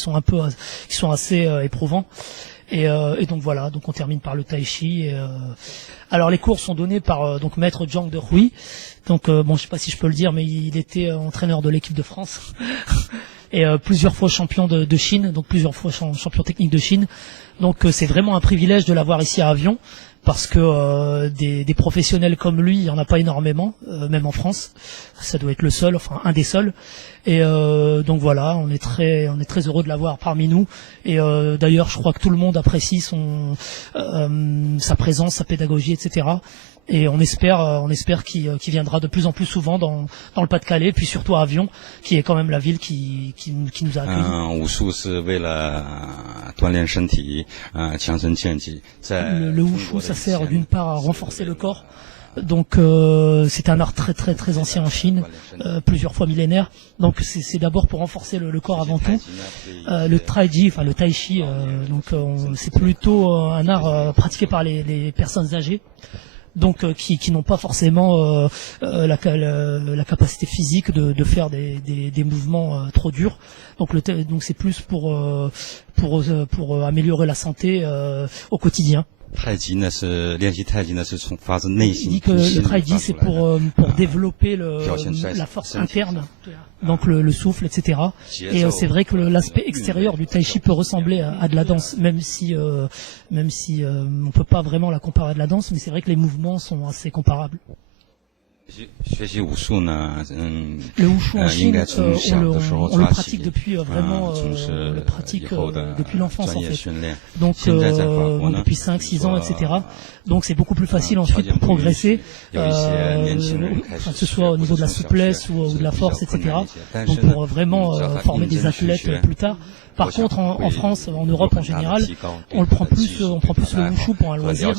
sont qui sont assez éprouvants. Et donc voilà, donc on termine par le tai chi. Alors les cours sont donnés par donc maître Zhang de Hui. Donc bon, je sais pas si je peux le dire, mais il était entraîneur de l'équipe de France et plusieurs fois champion de Chine, donc plusieurs fois champion technique de Chine. Donc c'est vraiment un privilège de l'avoir ici à Avion, parce que des professionnels comme lui, il y en a pas énormément, même en France. Ça doit être le seul, enfin un des seuls. Et donc voilà, on est très heureux de l'avoir parmi nous. Et d'ailleurs, je crois que tout le monde apprécie sa présence, sa pédagogie, etc. Et on espère qu'il viendra de plus en plus souvent dans le Pas-de-Calais, puis surtout à Avion, qui est quand même la ville qui nous a accueillis. Le wushu, ça sert d'une part à renforcer le corps. Donc c'est un art très très très ancien en Chine, plusieurs fois millénaire. Donc c'est d'abord pour renforcer le corps avant tout. Le tai chi, c'est plutôt un art pratiqué par les personnes âgées. Donc qui n'ont pas forcément la capacité physique de faire des mouvements trop durs. Donc c'est plus pour améliorer la santé au quotidien. Il dit que le tai chi c'est pour développer la force interne, donc le souffle, etc. Et c'est vrai que l'aspect extérieur du tai chi peut ressembler à de la danse, même si on peut pas vraiment la comparer à de la danse, mais c'est vrai que les mouvements sont assez comparables. Le wushu en Chine, on le pratique depuis depuis l'enfance en fait. Donc depuis 5-6 ans, etc. Donc c'est beaucoup plus facile ensuite pour progresser, que ce soit au niveau de la souplesse ou de la force, etc. Donc pour vraiment former des athlètes plus tard. Par contre, en France, en Europe en général, on prend plus le wushu pour un loisir.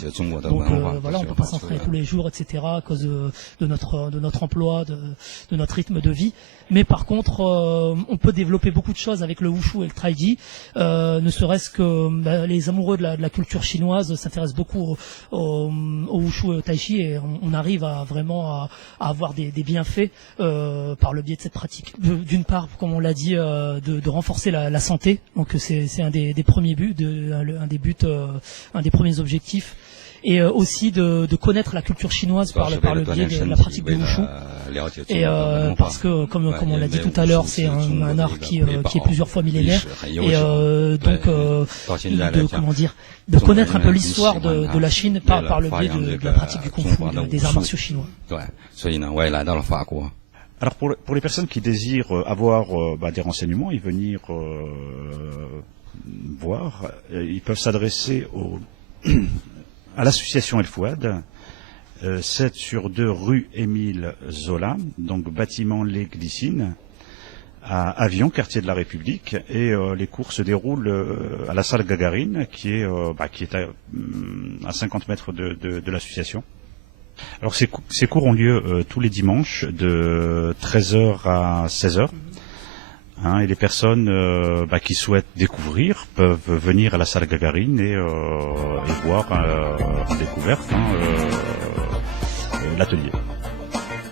Donc voilà, on peut pas s'entraîner tous les jours, etc. à cause de notre emploi, de notre rythme de vie. Mais par contre, on peut développer beaucoup de choses avec le wushu et le tai chi. Ne serait-ce que les amoureux de la culture chinoise s'intéressent beaucoup au wushu et au tai chi, et on arrive à vraiment à avoir des bienfaits par le biais de cette pratique. D'une part, comme on l'a dit, de renforcer la santé. Donc c'est un des premiers buts, un des premiers objectifs. Et aussi de connaître la culture chinoise par le biais de la pratique du wushu. Et parce que comme on l'a dit tout à l'heure, c'est un art qui est plusieurs fois millénaire. Et donc de connaître un peu l'histoire de la Chine par le biais de la pratique du kung-fu, des arts martiaux chinois. Alors pour les personnes qui désirent avoir des renseignements et venir voir, ils peuvent s'adresser à l'association El Fouad, 7 sur 2 rue Émile Zola, donc bâtiment Les Glycines, à Avion, quartier de la République, et les cours se déroulent à la salle Gagarine, qui est à 50 mètres de l'association. Alors ces cours ont lieu tous les dimanches de 13h à 16h. Et les personnes qui souhaitent découvrir peuvent venir à la salle Gagarine et voir en découverte l'atelier.